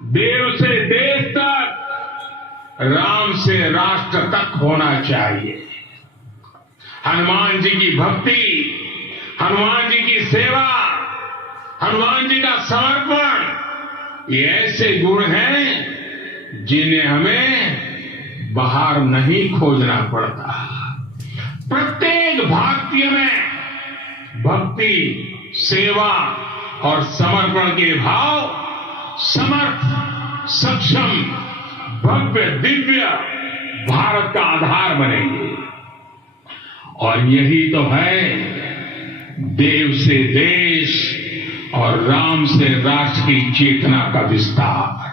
देव से देश तक, राम से राष्ट्र तक होना चाहिए। हनुमान जी की भक्ति, हनुमान जी की सेवा, हनुमान जी का समर्पण, ये ऐसे गुण हैं जिन्हें हमें बाहर नहीं खोजना पड़ता। प्रत्येक भारतीय में भक्ति, सेवा और समर्पण के भाव समर्थ, सक्षम, भव्य, दिव्य भारत का आधार बनेंगे। और यही तो है देव से देश और राम से राष्ट्र की चेतना का विस्तार।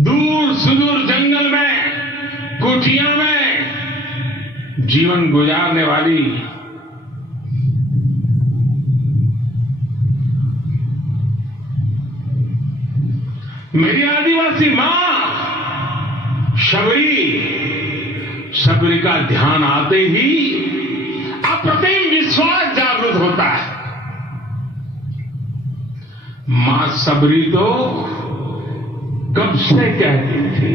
दूर सुदूर जंगल में, कुटिया में जीवन गुजारने वाली मेरी आदिवासी मां शबरी का ध्यान आते ही अप्रतिम विश्वास जागृत होता है। मां शबरी तो कब से कहती थी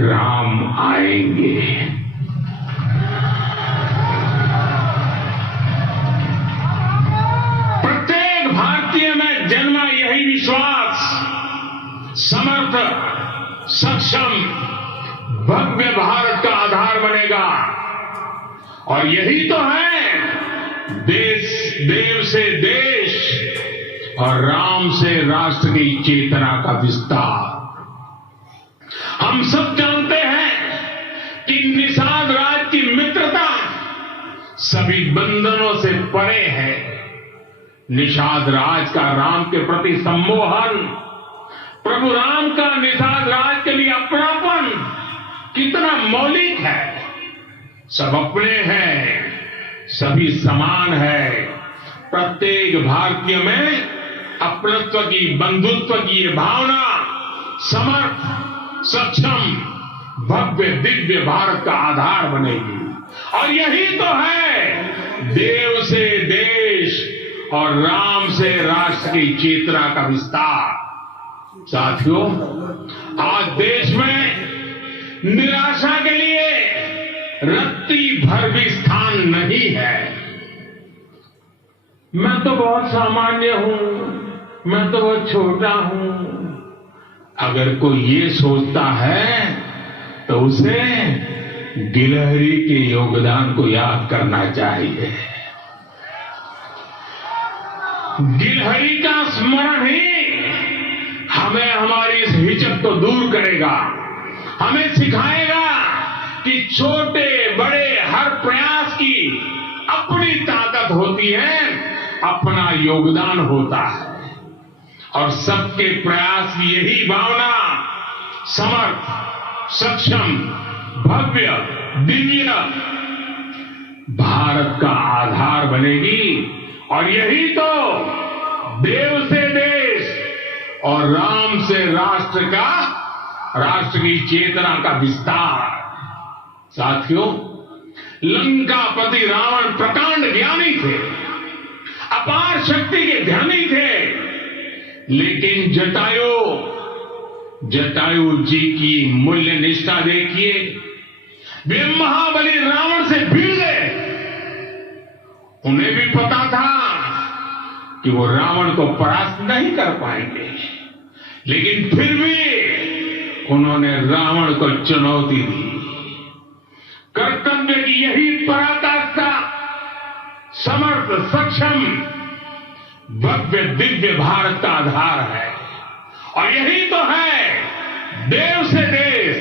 राम आएंगे। प्रत्येक भारतीय में जन्मा यही विश्वास समर्थ, सक्षम, भव्य भारत का आधार बनेगा। और यही तो है देव से देश और राम से राष्ट्र की चेतना का विस्तार। हम सब जानते हैं कि निषाद राज की मित्रता सभी बंधनों से परे है। निषाद राज का राम के प्रति सम्मोहन, प्रभु राम का निषाद राज के लिए अपनापन कितना मौलिक है। सब अपने हैं, सभी समान है। प्रत्येक भारतीय में अपनत्व की, बंधुत्व की ये भावना समर्थ, सक्षम, भव्य, दिव्य भारत का आधार बनेगी। और यही तो है देव से देश और राम से राष्ट्र की चेतना का विस्तार। साथियों, आज देश में निराशा के लिए रत्ती भर भी स्थान नहीं है। मैं तो बहुत सामान्य हूं, मैं तो बहुत छोटा हूं। अगर कोई ये सोचता है तो उसे गिलहरी के योगदान को याद करना चाहिए। गिलहरी का स्मरण ही हमें हमारी इस हिचक को दूर करेगा, हमें सिखाएगा कि छोटे बड़े हर प्रयास की अपनी ताकत होती है, अपना योगदान होता है। और सबके प्रयास की यही भावना समर्थ, सक्षम, भव्य, दिव्य भारत का आधार बनेगी। और यही तो देव से देश और राम से राष्ट्र की चेतना का विस्तार। साथियों, लंकापति रावण प्रकांड ज्ञानी थे, अपार शक्ति के ध्यानी थे, लेकिन जटायु जी की मूल्य निष्ठा देखिए। वे महाबली रावण से भिड़ गए। उन्हें भी पता था कि वो रावण को परास्त नहीं कर पाएंगे, लेकिन फिर भी उन्होंने रावण को चुनौती दी। कर्तव्य की यही पराकाष्ठा समर्थ, सक्षम, भव्य, दिव्य भारत का आधार है। और यही तो है देव से देश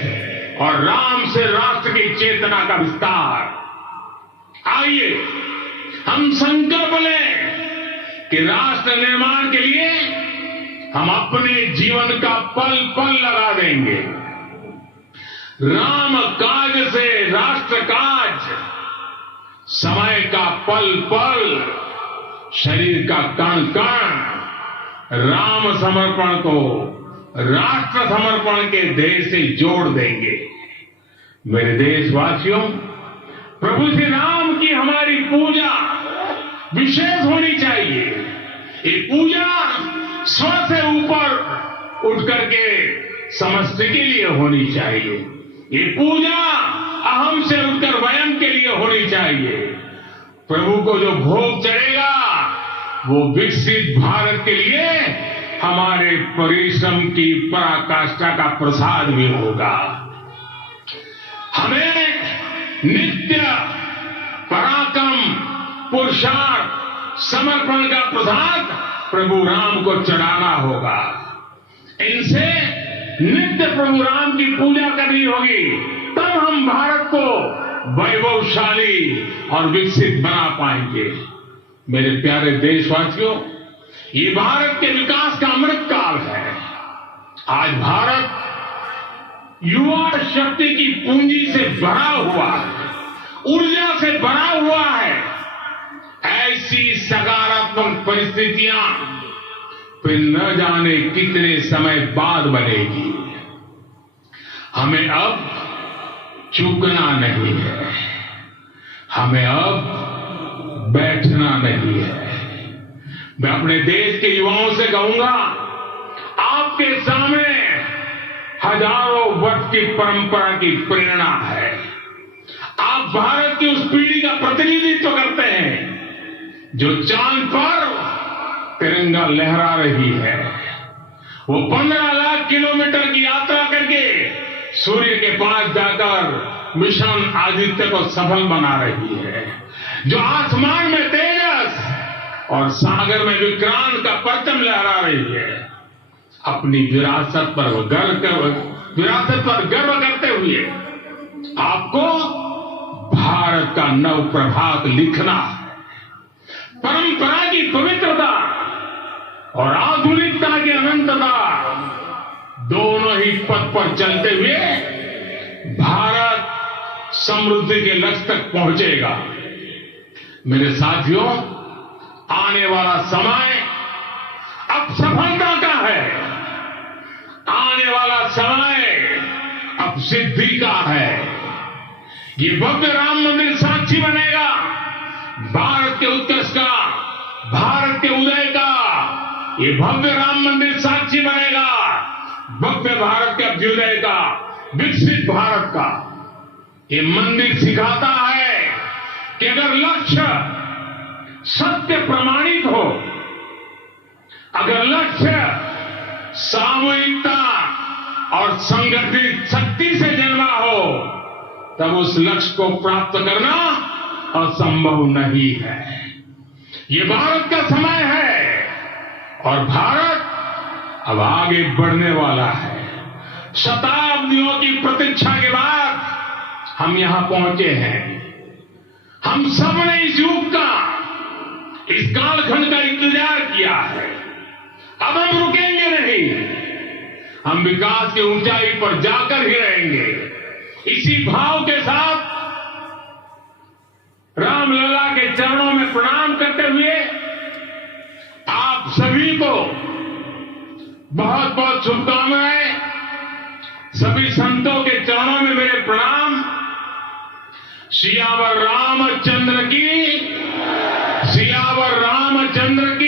और राम से राष्ट्र की चेतना का विस्तार। आइए हम संकल्प लें कि राष्ट्र निर्माण के लिए हम अपने जीवन का पल पल लगा देंगे। राम काज से राष्ट्र काज, समय का पल पल, शरीर का कण कण राम समर्पण को राष्ट्र समर्पण के ध्येय से जोड़ देंगे। मेरे देशवासियों, प्रभु श्री राम की हमारी पूजा विशेष होनी चाहिए। ये पूजा स्व से ऊपर उठ करके समष्टि के लिए होनी चाहिए। ये पूजा अहम से उठकर वयम के लिए होनी चाहिए। प्रभु को जो भोग चढ़ेगा वो विकसित भारत के लिए हमारे परिश्रम की पराकाष्ठा का प्रसाद भी होगा। हमें नित्य पराक्रम, पुरुषार्थ, समर्पण का प्रसाद प्रभु राम को चढ़ाना होगा। इनसे नित्य प्रभु राम की पूजा करनी होगी, तब हम भारत को वैभवशाली और विकसित बना पाएंगे। मेरे प्यारे देशवासियों, ये भारत के विकास का अमृत काल है। आज भारत युवा शक्ति की पूंजी से भरा हुआ है, ऊर्जा से भरा हुआ है। ऐसी सकारात्मक परिस्थितियां फिर न जाने कितने समय बाद बनेगी। हमें अब चूकना नहीं है, हमें अब बैठना नहीं है। मैं अपने देश के युवाओं से कहूंगा, आपके सामने हजारों वर्ष की परंपरा की प्रेरणा है। आप भारत की उस पीढ़ी का प्रतिनिधित्व करते हैं जो चांद पर तिरंगा लहरा रही है। वो 15 लाख किलोमीटर की यात्रा करके सूर्य के पास जाकर मिशन आदित्य को सफल बना रही है। जो आसमान में तेजस और सागर में विक्रांत का परचम लहरा रही है। अपनी विरासत पर गर्व करते हुए आपको भारत का नव प्रभात लिखना है। परंपरा की पवित्रता और आधुनिकता की अनंतता दोनों ही पथ पर चलते हुए भारत समृद्धि के लक्ष्य तक पहुंचेगा। मेरे साथियों, आने वाला समय अब सफलता का है। आने वाला समय अब सिद्धि का है। ये भव्य राम मंदिर साक्षी बनेगा भारत के उत्कर्ष का, भारत के उदय का। ये भव्य राम मंदिर साक्षी बनेगा भव्य भारत के अभ्युदय का, विकसित भारत का। ये मंदिर सिखाता है कि अगर लक्ष्य सत्य प्रमाणित हो, अगर लक्ष्य सामूहिकता और संगठित शक्ति से जन्मा हो, तब उस लक्ष्य को प्राप्त करना असंभव नहीं है। ये भारत का समय है और भारत अब आगे बढ़ने वाला है। शताब्दियों की प्रतीक्षा के बाद हम यहां पहुंचे हैं। हम सब ने इस युग का, इस कालखंड का इंतजार किया है। अब हम रुकेंगे नहीं, हम विकास की ऊंचाई पर जाकर ही रहेंगे। इसी भाव के साथ रामलला के चरणों में प्रणाम करते हुए आप सभी को बहुत बहुत शुभकामनाएं। सभी संतों के चरणों में मेरे प्रणाम। सियावर रामचंद्र की, सियावर रामचंद्र की।